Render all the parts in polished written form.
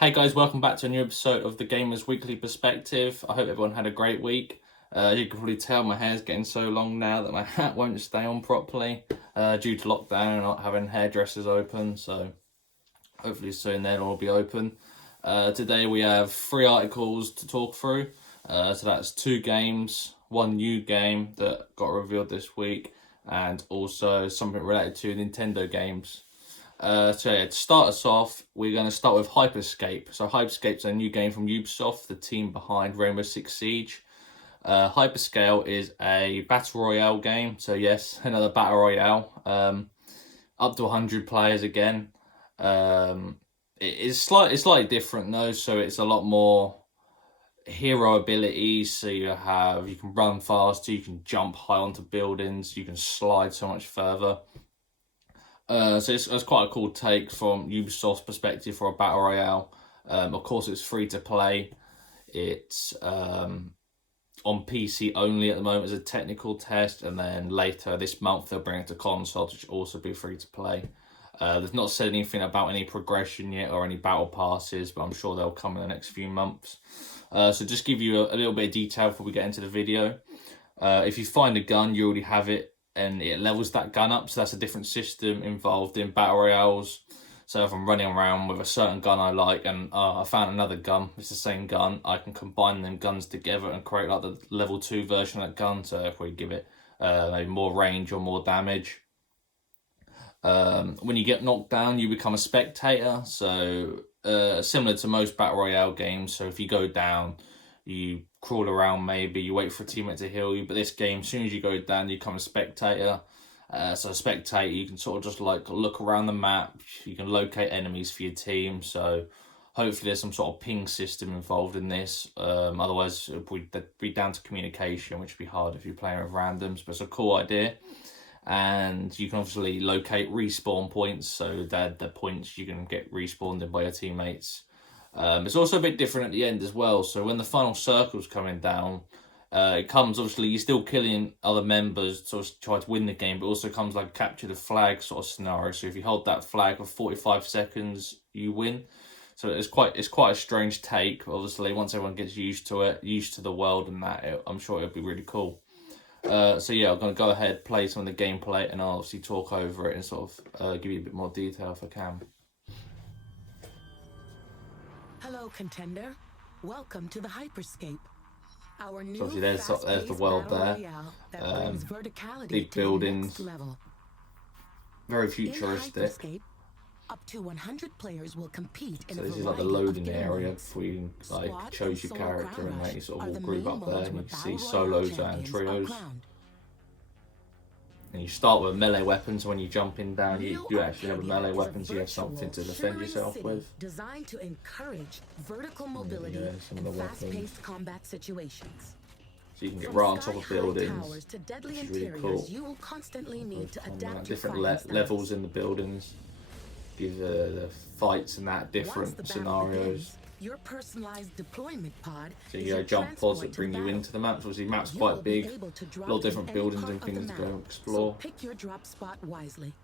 Hey guys, welcome back to a new episode of the Gamers Weekly Perspective. I hope everyone had a great week. As you can probably tell, my hair's getting so long now that my hat won't stay on properly due to lockdown and not having hairdressers open. So hopefully soon they'll all be open. Today we have 3 articles to talk through. So that's 2 games, 1 new game that got revealed this week, and also something related to Nintendo games. So yeah, to start us off, we're going to start with Hyperscape. So Hyperscape's a new game from Ubisoft, the team behind Rainbow Six Siege. Hyperscale is a battle royale game. So yes, another battle royale. Up to 100 players again. It's slightly different though. So it's a lot more hero abilities. So you can run faster, you can jump high onto buildings, you can slide so much further. So it's quite a cool take from Ubisoft's perspective for a battle royale. Of course, it's free to play. It's on PC only at the moment as a technical test, and then later this month they'll bring it to consoles, which will also be free to play. They've not said anything about any progression yet or any battle passes, but I'm sure they'll come in the next few months. So just give you a little bit of detail before we get into the video. If you find a gun, you already have it, and it levels that gun up. So that's a different system involved in battle royales. So if I'm running around with a certain gun I like and I found another gun, it's the same gun, I can combine them guns together and create like the level 2 version of that gun. So if we give it maybe more range or more damage. When you get knocked down, you become a spectator. So similar to most battle royale games. So if you go down, you crawl around, maybe you wait for a teammate to heal you, but this game, as soon as you go down, you become a spectator. So a spectator, you can sort of just like look around the map, you can locate enemies for your team. So hopefully there's some sort of ping system involved in this. Otherwise it would be down to communication, which would be hard if you're playing with randoms, but it's a cool idea. And you can obviously locate respawn points, so they're the points you can get respawned in by your teammates. It's also a bit different at the end as well. So when the final circle's coming down, it comes, obviously you're still killing other members to try to win the game, but also comes like capture the flag sort of scenario. So if you hold that flag for 45 seconds, you win. So it's quite a strange take. Obviously, once everyone gets used to it, used to the world and that, I'm sure it'll be really cool. So yeah, I'm going to go ahead, play some of the gameplay, and I'll obviously talk over it and sort of give you a bit more detail if I can. Hello, contender. Welcome to the Hyperscape. Our new So there's the world there. Big buildings. Very futuristic. In up to 100 players will compete in so this is like the loading area before you like chose your character, and then you sort of all group up there, and you can see solos and trios. And you start with melee weapons. When you jump in down, you actually have a melee weapon, so you have something to defend yourself with. Designed to encourage vertical mobility in fast-paced combat situations. So you can get right on top of buildings, to deadly which is really cool. You will constantly need to adapt to different levels in the buildings. Give the fights and that different scenarios. Your personalized deployment pod. So you go jump pods that bring you into the map. Obviously, the map's quite big. A lot of different buildings and things to go and explore. So pick your drop spot wisely.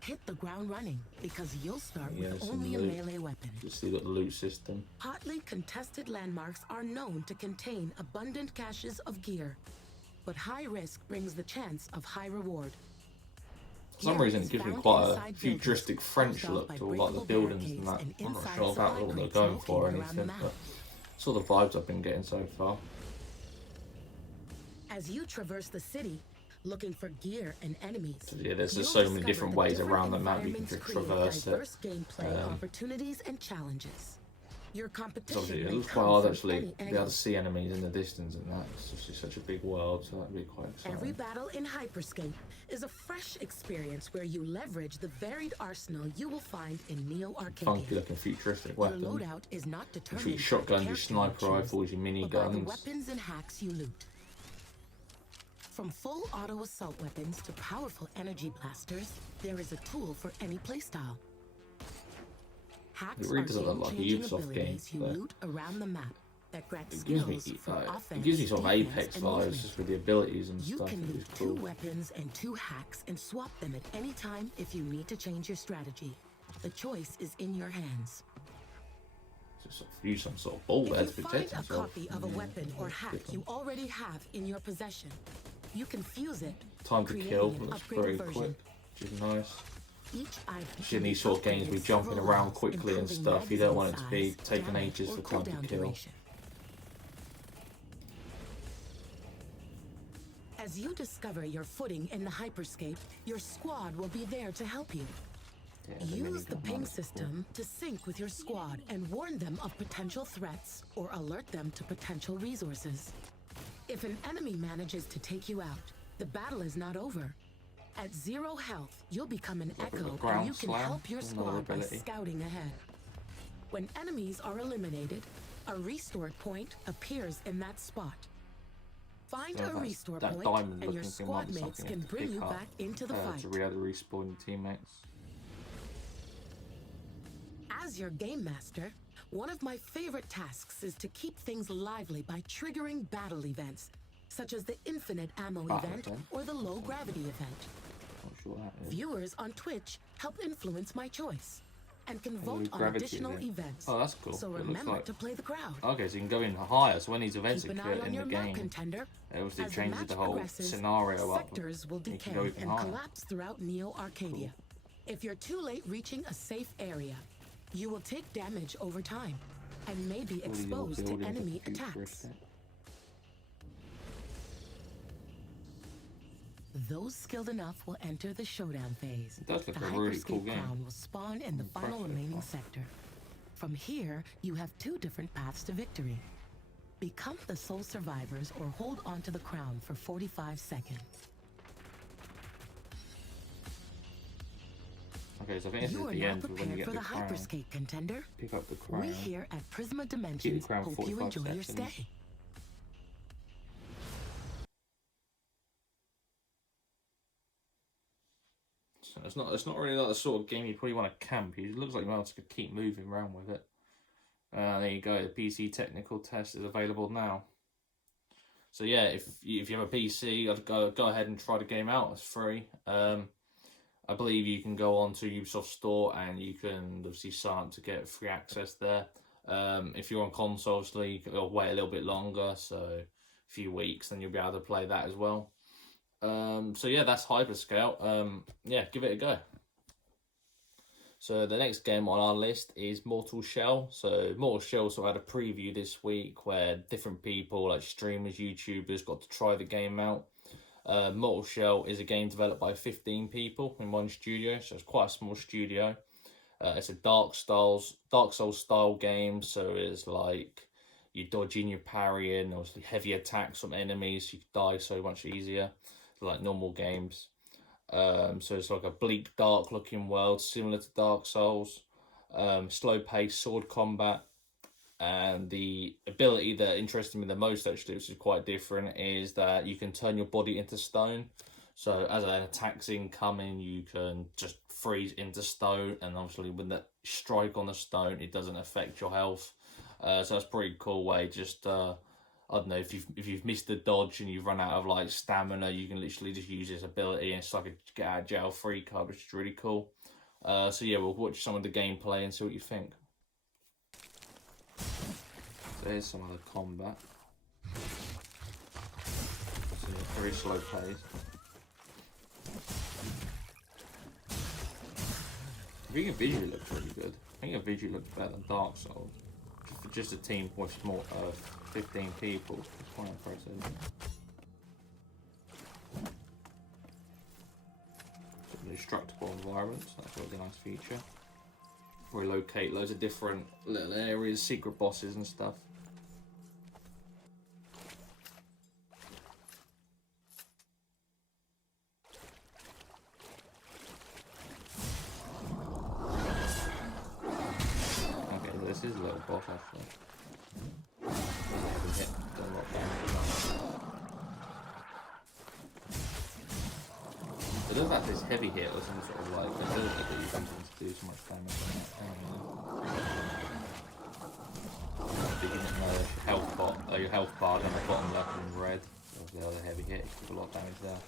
Hit the ground running because you'll start with only a melee weapon. You see, got the loot system. Hotly contested landmarks are known to contain abundant caches of gear, but high risk brings the chance of high reward. For some reason, it gives me quite a futuristic French look to all like the buildings and that. I'm not sure about what they're going for or anything, but it's all the vibes I've been getting so far. As you traverse the city, looking for gear and enemies. So yeah, there's just so many different ways around the map you can just traverse it. Opportunities and challenges. Your competition it looks quite hard actually be able to see enemies in the distance and that. It's just such a big world, so that'd be quite exciting. Every battle in Hyperscape is a fresh experience where you leverage the varied arsenal you will find in Neo Arcadia. Funky looking futuristic weapon. Your loadout is not determined your shotguns, your sniper rifles, your mini guns. The weapons and hacks you loot. From full auto assault weapons to powerful energy blasters, there is a tool for any playstyle. It really doesn't look like a Ubisoft game. Loot around the map that it gives me sort of Apex vibes just with the abilities and stuff. You can loot 2 weapons and 2 hacks and swap them at any time if you need to change your strategy. The choice is in your hands. Just sort of use some sort of ball there to If you protect find a himself. copy of a weapon or hack you already have in your possession, you can fuse it. Time to creating kill an looks upgraded very version. quick, which is nice. Each item Actually, in can be these sort of games, upgraded we jumping several around levels, quickly and improving stuff. You don't want it to be magazine taking size, ages damage, for or time to cooldown kill. duration. As you discover your footing in the hyperscape, your squad will be there to help you. Yeah, Use the ping system to sync with your squad and warn them of potential threats or alert them to potential resources. If an enemy manages to take you out, the battle is not over. At 0 health, you'll become an echo and you can help your squad by scouting ahead. When enemies are eliminated, a restore point appears in that spot. Find a restore point and your squad mates can bring you back into the fight. To be able to respawn your teammates. As your game master, one of my favorite tasks is to keep things lively by triggering battle events, such as the infinite ammo event or the low gravity event. Not sure what that is. Viewers on Twitch help influence my choice and can vote on additional events. Oh, that's cool. So remember to play the crowd. Okay, so you can go in higher. So when these events Keep an occur eye on in the your map, game, contender. it obviously As changes match the whole progresses, scenario up. sectors will You decay can go even and higher. collapse throughout Neo Arcadia. If you're too late reaching a safe area, you will take damage over time and may be exposed to enemy attacks. Those skilled enough will enter the Showdown Phase. It does look The a really cool Hyperscape game. crown will spawn in the final remaining sector. From here, you have 2 different paths to victory. Become the sole survivors or hold onto the crown for 45 seconds. Okay, so I think this You is are the now end when you prepared get for the the crown. Hyperscape, contender. Pick up the crown. We here at Prisma Dimensions crown hope you 45 enjoy your seconds. stay. So it's not really like the sort of game you probably want to camp. It looks like you might have to keep moving around with it. There you go. The PC technical test is available now. So yeah, if you have a PC, I'd go ahead and try the game out. It's free. I believe you can go on to Ubisoft Store and you can obviously sign up to get free access there. If you're on console, obviously you'll wait a little bit longer, so a few weeks, then you'll be able to play that as well. So yeah, that's Hyperscale. Yeah, give it a go. So the next game on our list is Mortal Shell. So Mortal Shell sort of had a preview this week where different people like streamers, YouTubers got to try the game out. Mortal Shell is a game developed by 15 people in one studio, so it's quite a small studio. It's a Dark Souls style game, so it's like you're dodging, you're parrying, obviously heavy attacks from enemies, you die so much easier, like normal games. So it's like a bleak, dark looking world, similar to Dark Souls. Slow paced sword combat. And the ability that interested me the most, actually, which is quite different, is that you can turn your body into stone. So as an attack's incoming, you can just freeze into stone, and obviously when that strike on the stone, it doesn't affect your health. So that's a pretty cool way. Just I don't know, if you've missed a dodge and you've run out of like stamina, you can literally just use this ability, and it's like a get out of jail free card, which is really cool. So yeah, we'll watch some of the gameplay and see what you think. So here's some of the combat. So very slow pace. I think it visually looks really good. I think it visually looks better than Dark Souls. For just a team with more of 15 people, it's quite impressive. Sort of destructible environments, that's always a nice feature. Where we locate loads of different little areas, secret bosses and stuff. Okay, this is a little boss actually. Hit, done a lot of damage. It looks like this heavy hit or some sort of like ability that you can to do so much damage on that. Your health bar down the bottom left in red. There's the other heavy hit, you do a lot of damage there.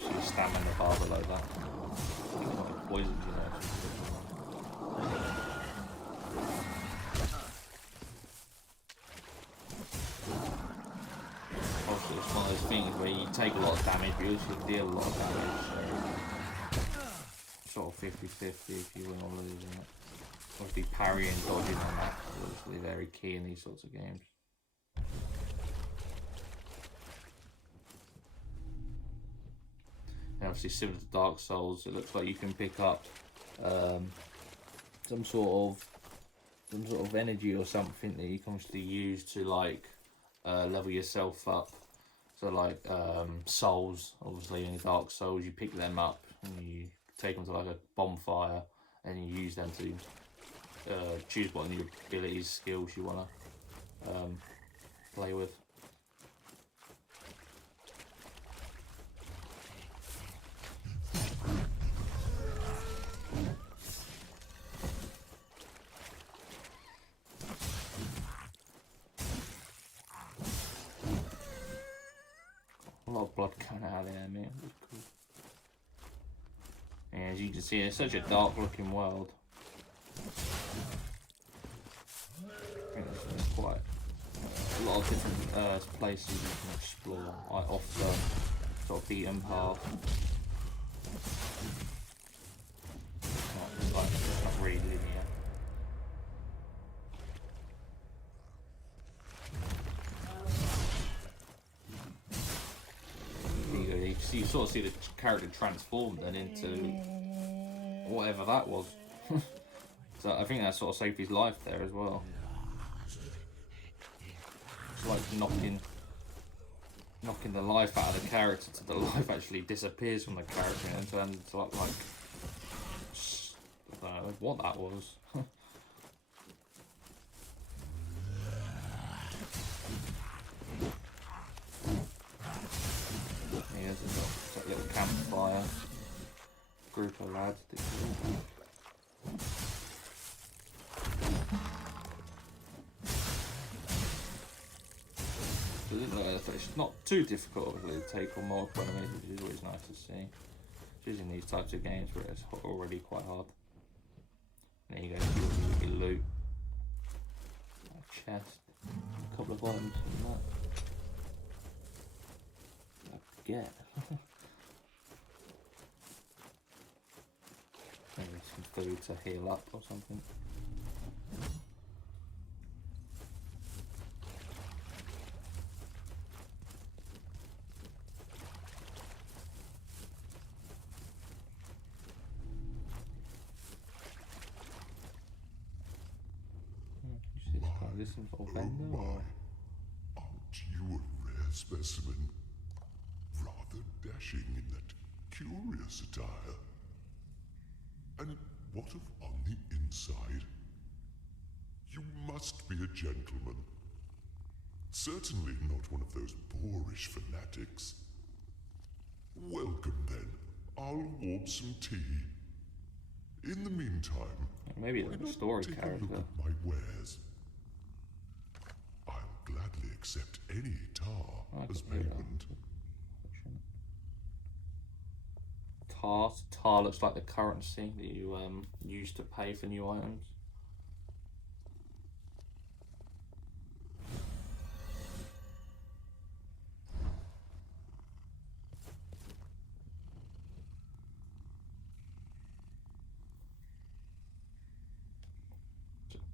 So your stamina bar below that. Poisons, you know. take a lot of damage, but you also deal a lot of damage. So sort of 50-50 if you win or lose it. Obviously parry and dodging on that is obviously very key in these sorts of games. And obviously similar to Dark Souls, it looks like you can pick up some sort of energy or something that you can obviously use to like level yourself up. So like souls, obviously in Dark Souls, you pick them up and you take them to like a bonfire and you use them to choose what new abilities, skills you want to play with. A lot of blood coming out of there, man. Cool. And as you can see, it's such a dark looking world. I think there's quite a lot of different places you can explore, like off the sort of beaten path. It's not really linear. You sort of see the character transformed then into whatever that was. So I think that sort of saved his life there as well. It's like knocking the life out of the character till the life actually disappears from the character and turns into like I don't know what that was. Here's a little campfire. Group of lads. It's not too difficult obviously to take on more enemies, which is always nice to see. Just in these types of games where it's already quite hard. There you go, your loot. A chest. A couple of items from that. Get. Maybe some food to heal up or something. Is this some sort of vendor or? Aren't you a rare specimen? Rather dashing in that curious attire. And what of on the inside? You must be a gentleman. Certainly not one of those boorish fanatics. Welcome then. I'll warm some tea. In the meantime, maybe it's a story take character. a look at my wares. I'll gladly accept any tar as payment. Tar looks like the currency that you use to pay for new items.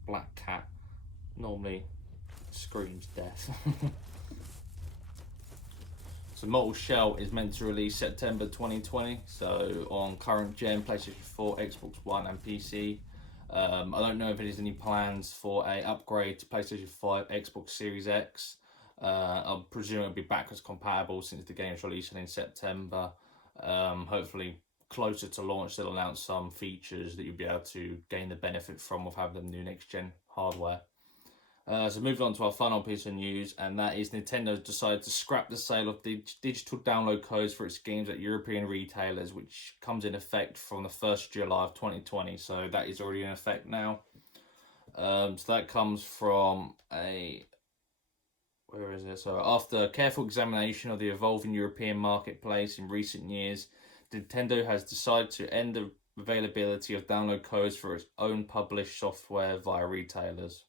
Black cat normally screams death. So Mortal Shell is meant to release September 2020, so on current gen, PlayStation 4, Xbox One and PC. I don't know if there's any plans for a upgrade to PlayStation 5, Xbox Series X. I'm presuming it'll be backwards compatible since the game is releasing in September. Hopefully closer to launch they'll announce some features that you'll be able to gain the benefit from with having the new next gen hardware. So moving on to our final piece of news, and that is Nintendo decided to scrap the sale of the digital download codes for its games at European retailers, which comes in effect from the 1st of July of 2020. So that is already in effect now. So that comes from a... Where is it? So after careful examination of the evolving European marketplace in recent years, Nintendo has decided to end the availability of download codes for its own published software via retailers.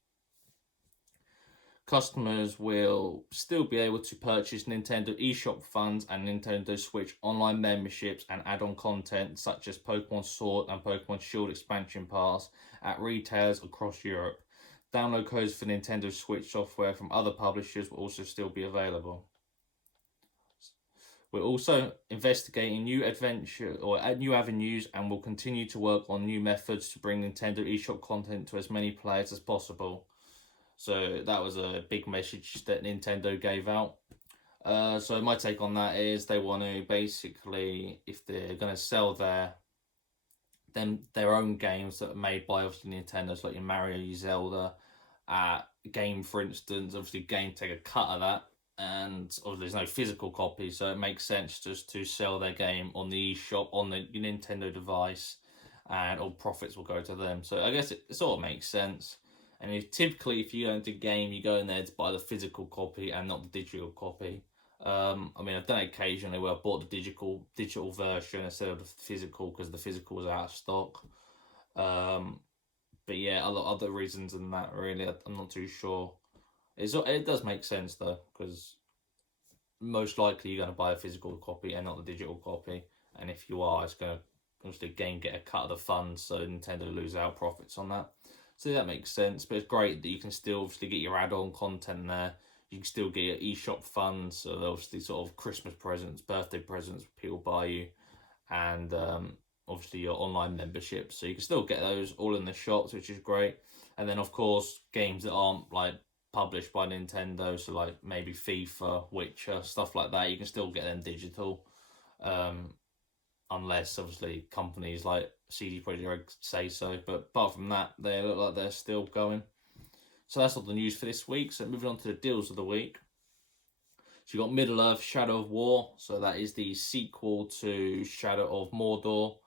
customers will still be able to purchase Nintendo eShop funds and Nintendo Switch online memberships and add-on content such as Pokemon Sword and Pokemon Shield expansion pass at retailers across Europe. Download codes for Nintendo Switch software from other publishers will also still be available. We're also investigating new new avenues, and will continue to work on new methods to bring Nintendo eShop content to as many players as possible. So that was a big message that Nintendo gave out. So my take on that is they want to basically, if they're going to sell their own games that are made by obviously Nintendo, so like your Mario, your Zelda, Game for instance, obviously Game take a cut of that, and obviously there's no physical copy, so it makes sense just to sell their game on the eShop on the Nintendo device, and all profits will go to them. So I guess it sort of makes sense. And if you go into Game, you go in there to buy the physical copy and not the digital copy. I mean, I've done it occasionally where I bought the digital version instead of the physical because the physical was out of stock. But yeah, a lot of other reasons than that, really. I'm not too sure. It does make sense though, because most likely you're going to buy a physical copy and not the digital copy. And if you are, it's going to obviously Game get a cut of the funds, so Nintendo lose out profits on that. So that makes sense, but it's great that you can still obviously get your add-on content there. You can still get your eShop funds, so obviously sort of Christmas presents, birthday presents people buy you, and obviously your online memberships. So you can still get those all in the shops, which is great. And then of course games that aren't like published by Nintendo, so like maybe FIFA, Witcher, stuff like that, you can still get them digital. Unless obviously companies like CD Projekt say so. But apart from that, they look like they're still going. So that's all the news for this week. So moving on to the deals of the week. So you got Middle-earth Shadow of War. So that is the sequel to Shadow of Mordor.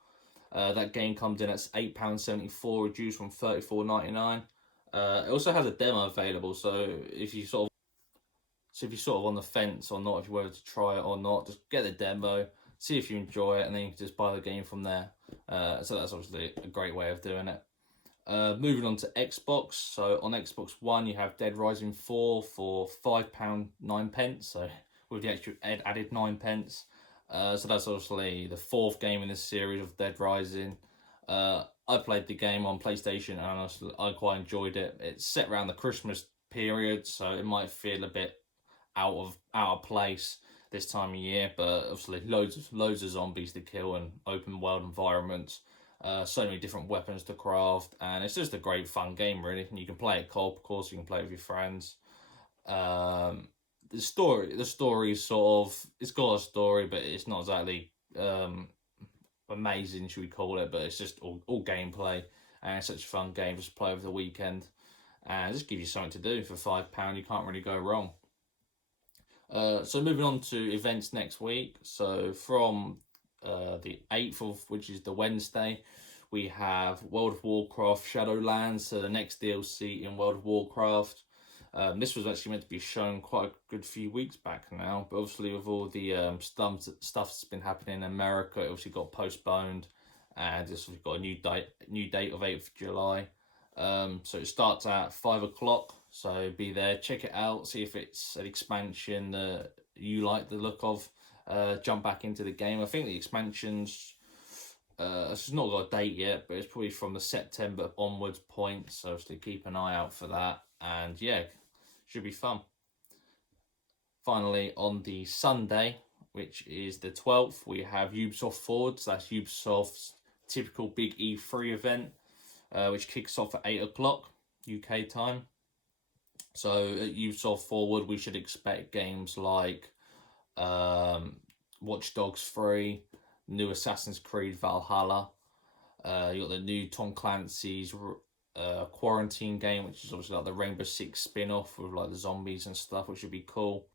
That game comes in at £8.74, reduced from £34.99. It also has a demo available. So if you sort of on the fence or not, if you wanted to try it or not, just get the demo, see if you enjoy it, and then you can just buy the game from there. So that's obviously a great way of doing it. Moving on to Xbox. So on Xbox One, you have Dead Rising 4 for £5.09. So with the extra added 9p. So that's obviously the fourth game in this series of Dead Rising. I played the game on PlayStation, and honestly, I quite enjoyed it. It's set around the Christmas period, so it might feel a bit out of place this time of year, but obviously loads of zombies to kill and open world environments, so many different weapons to craft, and it's just a great fun game, really. And you can play it co-op, of course. You can play it with your friends. The story is sort of, it's got a story, but it's not exactly amazing, should we call it, but it's just all gameplay, and it's such a fun game just to play over the weekend, and just give you something to do for £5. You can't really go wrong. So moving on to events next week. So from the 8th of, which is the Wednesday, we have World of Warcraft Shadowlands, so the next DLC in World of Warcraft. This was actually meant to be shown quite a good few weeks back now, but obviously with all the stuff that's been happening in America, it obviously got postponed, and it's got a new date of 8th of July. So it starts at 5 o'clock. So be there, check it out, see if it's an expansion that you like the look of. Jump back into the game. I think the expansions, it's not got a date yet, but it's probably from the September onwards point. So obviously keep an eye out for that. And yeah, should be fun. Finally, on the Sunday, which is the 12th, we have Ubisoft Forwards. That's Ubisoft's typical big E3 event, which kicks off at 8 o'clock UK time. So at Ubisoft Forward, we should expect games like Watch Dogs 3, new Assassin's Creed Valhalla. You got the new Tom Clancy's Quarantine game, which is obviously like the Rainbow Six spin-off with like the zombies and stuff, which would be cool.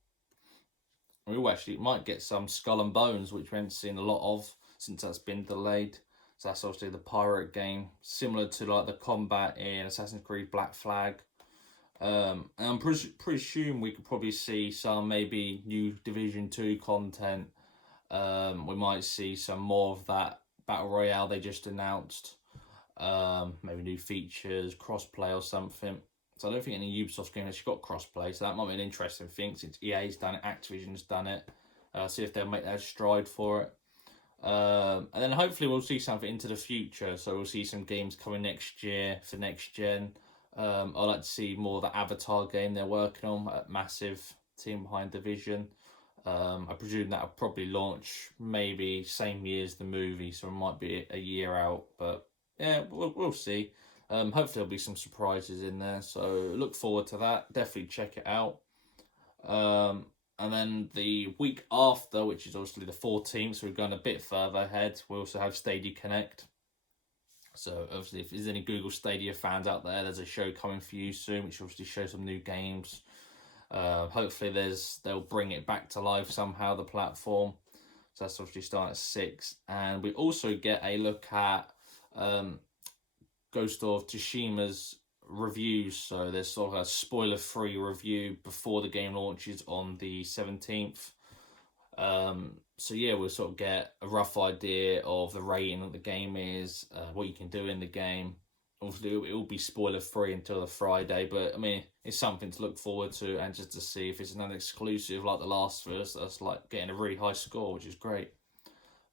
We actually might get some Skull and Bones, which we haven't seen a lot of since that's been delayed. So that's obviously the pirate game, similar to like the combat in Assassin's Creed Black Flag. And I'm presume we could probably see some maybe new Division 2 content. We might see some more of that Battle Royale they just announced. Maybe new features, crossplay or something. So I don't think any Ubisoft game has actually got crossplay. So that might be an interesting thing since EA's done it, Activision's done it. See if they'll make that stride for it. And then hopefully we'll see something into the future. So we'll see some games coming next year for next gen. I'd like to see more of the Avatar game they're working on. A massive team behind Division. I presume that'll probably launch maybe same year as the movie, so it might be a year out. But yeah, we'll see. Hopefully there'll be some surprises in there. So look forward to that. Definitely check it out. And then the week after, which is obviously the 14th, so we're going a bit further ahead, we also have Stadia Connect. So obviously if there's any Google Stadia fans out there, there's a show coming for you soon, which obviously shows some new games. Hopefully they'll bring it back to life somehow, the platform. So that's obviously starting at 6. And we also get a look at Ghost of Tsushima's reviews. So there's sort of a spoiler-free review before the game launches on the 17th. So yeah, we'll sort of get a rough idea of the rating that the game is, what you can do in the game. Obviously, it will be spoiler-free until the Friday, but I mean, it's something to look forward to, and just to see if it's another exclusive like The Last of Us, that's like getting a really high score, which is great.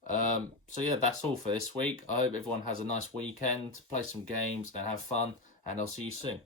So yeah, that's all for this week. I hope everyone has a nice weekend, play some games, and have fun, and I'll see you soon.